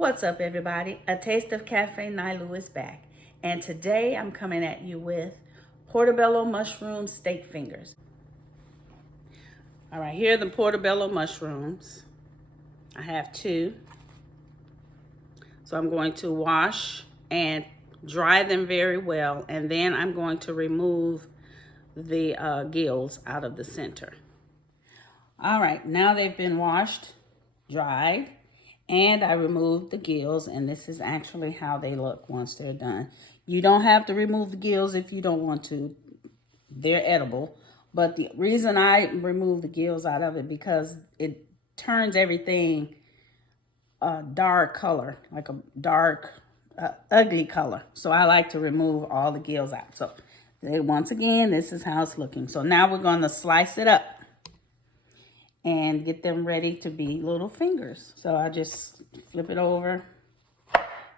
What's up, everybody? A Taste of Cafe Nailu is back, and today I'm coming at you with Portobello mushroom steak fingers. All right, here are the portobello mushrooms. I have 2. So I'm going to wash and dry them very well, and then I'm going to remove the gills out of the center. All right, now they've been washed, dried, and I removed the gills, and this is actually how they look once they're done. You don't have to remove the gills if you don't want to. They're edible. But the reason I remove the gills out of it because it turns everything a dark color, like a dark, ugly color. So I like to remove all the gills out. So once again, this is how it's looking. So now we're going to slice it up and get them ready to be little fingers. So I just flip it over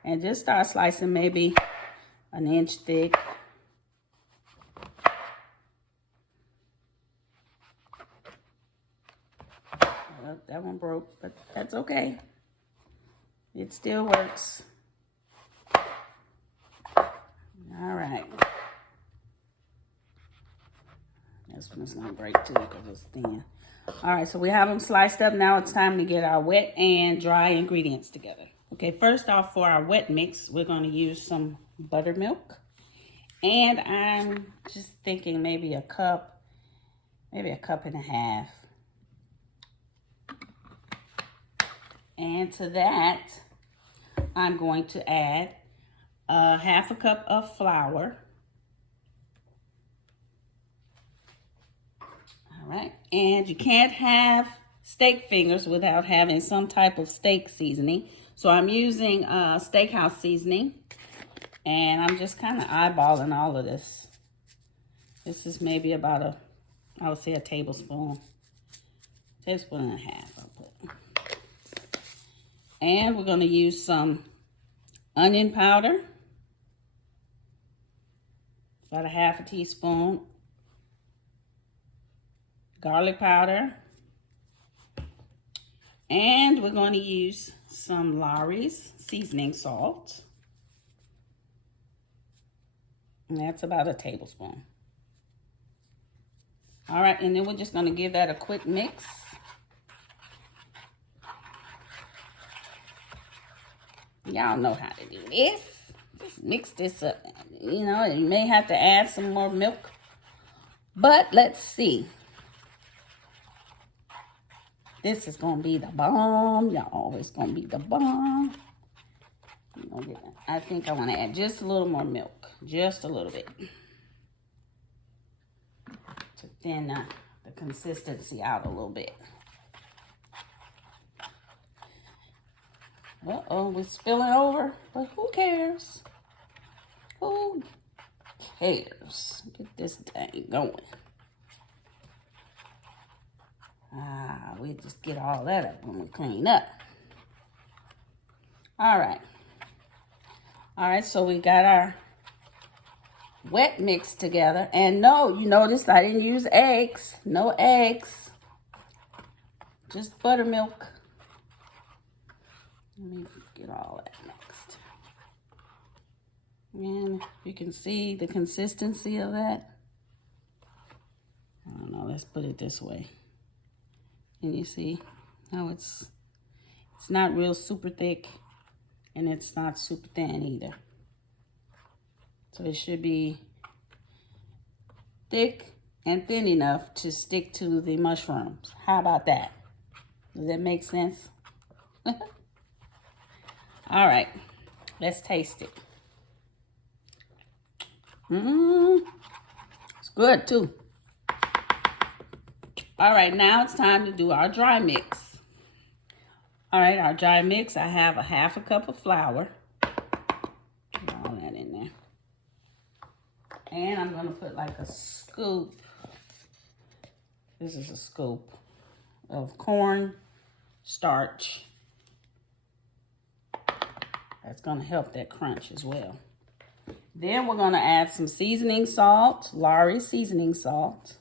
and just start slicing maybe an inch thick. Well, that one broke, but that's okay. It still works. All right. This one's gonna break too because it's thin. All right, so we have them sliced up. Now it's time to get our wet and dry ingredients together. Okay, first off, for our wet mix, we're going to use some buttermilk. And I'm just thinking maybe a cup and a half. And to that, I'm going to add half a cup of flour. All right, and you can't have steak fingers without having some type of steak seasoning. So I'm using steakhouse seasoning, and I'm just kind of eyeballing all of this. This is maybe about I would say a tablespoon and a half. I'll put. And we're going to use some onion powder, about a half a teaspoon. Garlic powder, and we're going to use some Lawry's seasoning salt, and that's about a tablespoon. All right, and then we're just going to give that a quick mix. Y'all know how to do this. Just mix this up. You know, you may have to add some more milk, but let's see. This is going to be the bomb. Y'all always going to be the bomb. I think I want to add just a little more milk. Just a little bit. To thin the consistency out a little bit. Uh-oh, we're spilling over. But who cares? Who cares? Get this thing going. We just get all that up when we clean up. All right. All right, so we got our wet mix together. And no, you noticed I didn't use eggs. No eggs. Just buttermilk. Let me get all that mixed. And you can see the consistency of that. I don't know, let's put it this way. And you see how it's not real super thick, and it's not super thin either. So it should be thick and thin enough to stick to the mushrooms. How about that? Does that make sense? All right, let's taste it. It's good too. All right, now it's time to do our dry mix. All right, our dry mix, I have a half a cup of flour. Put all that in there. And I'm going to put like a scoop. This is a scoop of corn starch. That's going to help that crunch as well. Then we're going to add some seasoning salt, Lawry's seasoning salt.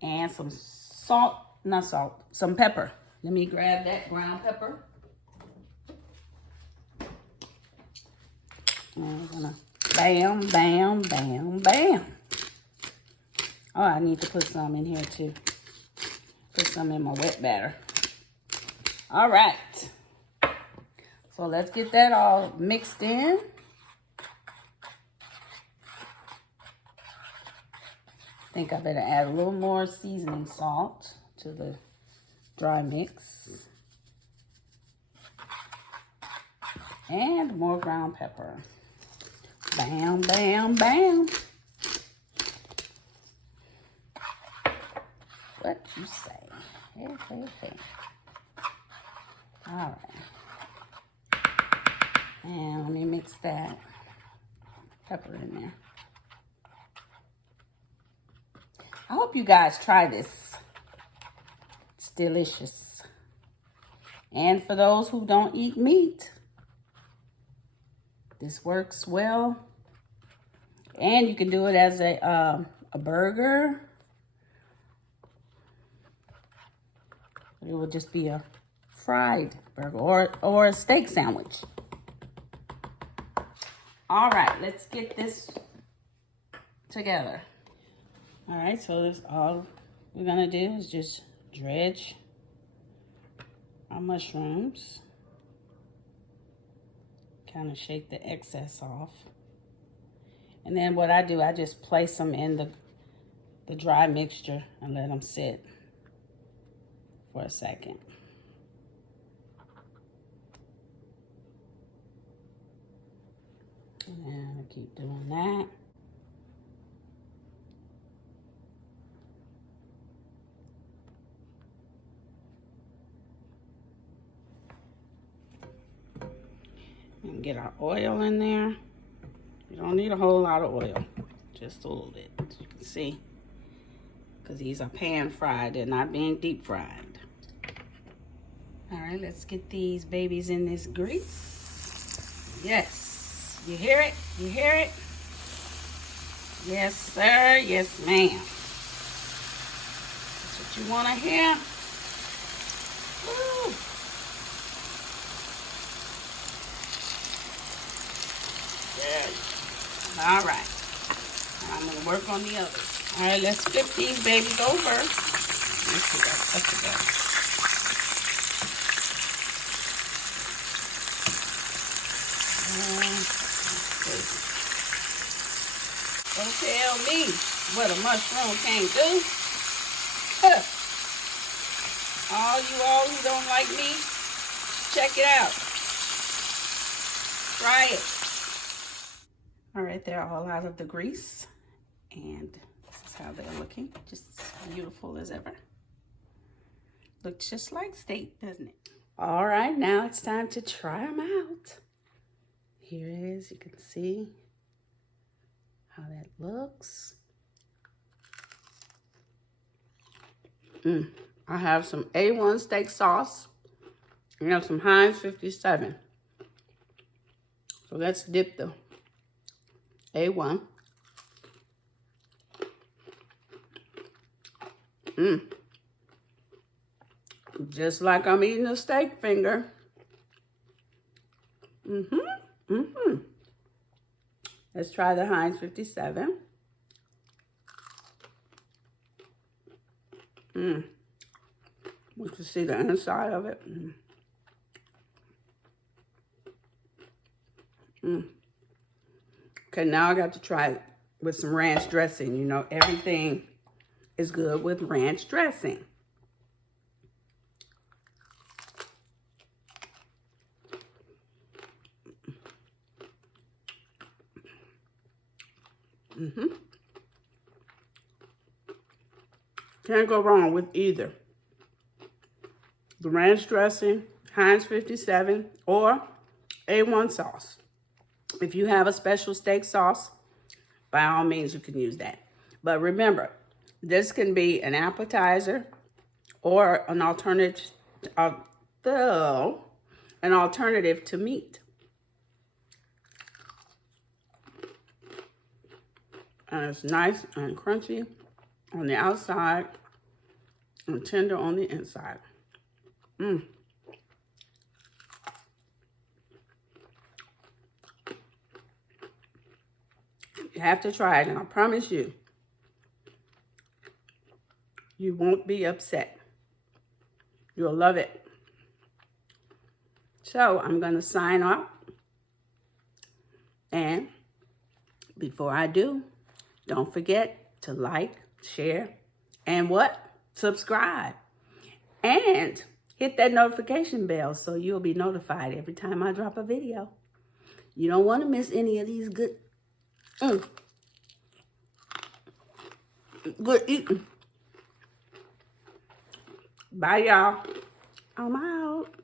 And some some pepper. Let me grab that ground pepper. And I'm gonna bam, bam, bam, bam. Oh, I need to put some in here too. Put some in my wet batter. All right. So let's get that all mixed in. I think I better add a little more seasoning salt to the dry mix. And more ground pepper. Bam, bam, bam. What you say? Hey, hey, hey. All right. And let me mix that pepper in there. I hope you guys try this. It's delicious. And for those who don't eat meat, this works well. And you can do it as a burger. It will just be a fried burger or a steak sandwich. All right, let's get this together. All right, so that's all we're gonna do is just dredge our mushrooms. Kind of shake the excess off. And then what I do, I just place them in the dry mixture and let them sit for a second. And I keep doing that. And get our oil in there. You don't need a whole lot of oil, just a little bit. You can see, because these are pan fried, they're not being deep fried. All right, let's get these babies in this grease. Yes, you hear it? You hear it? Yes, sir. Yes, ma'am. That's what you want to hear. Woo. Good. All right. I'm going to work on the others. All right, let's flip these babies over. Let's see that such a good. Don't tell me what a mushroom can't do. Huh. All who don't like me, check it out. Try it. All right, they're all out of the grease. And this is how they're looking. Just as beautiful as ever. Looks just like steak, doesn't it? All right, now it's time to try them out. Here it is. You can see how that looks. I have some A1 steak sauce. I have some Heinz 57. So let's dip the A1. Just like I'm eating a steak finger. Let's try the Heinz 57. Want to see the inside of it. Okay, now I got to try it with some ranch dressing. You know, everything is good with ranch dressing. Can't go wrong with either. The ranch dressing, Heinz 57, or A1 sauce. If you have a special steak sauce, by all means, you can use that. But remember, this can be an appetizer or an alternative to meat. And it's nice and crunchy on the outside and tender on the inside. You have to try it, and I promise you, you won't be upset. You'll love it. So I'm going to sign off. And before I do, don't forget to like, share, and what? Subscribe. And hit that notification bell so you'll be notified every time I drop a video. You don't want to miss any of these good eating. Bye, y'all. I'm out.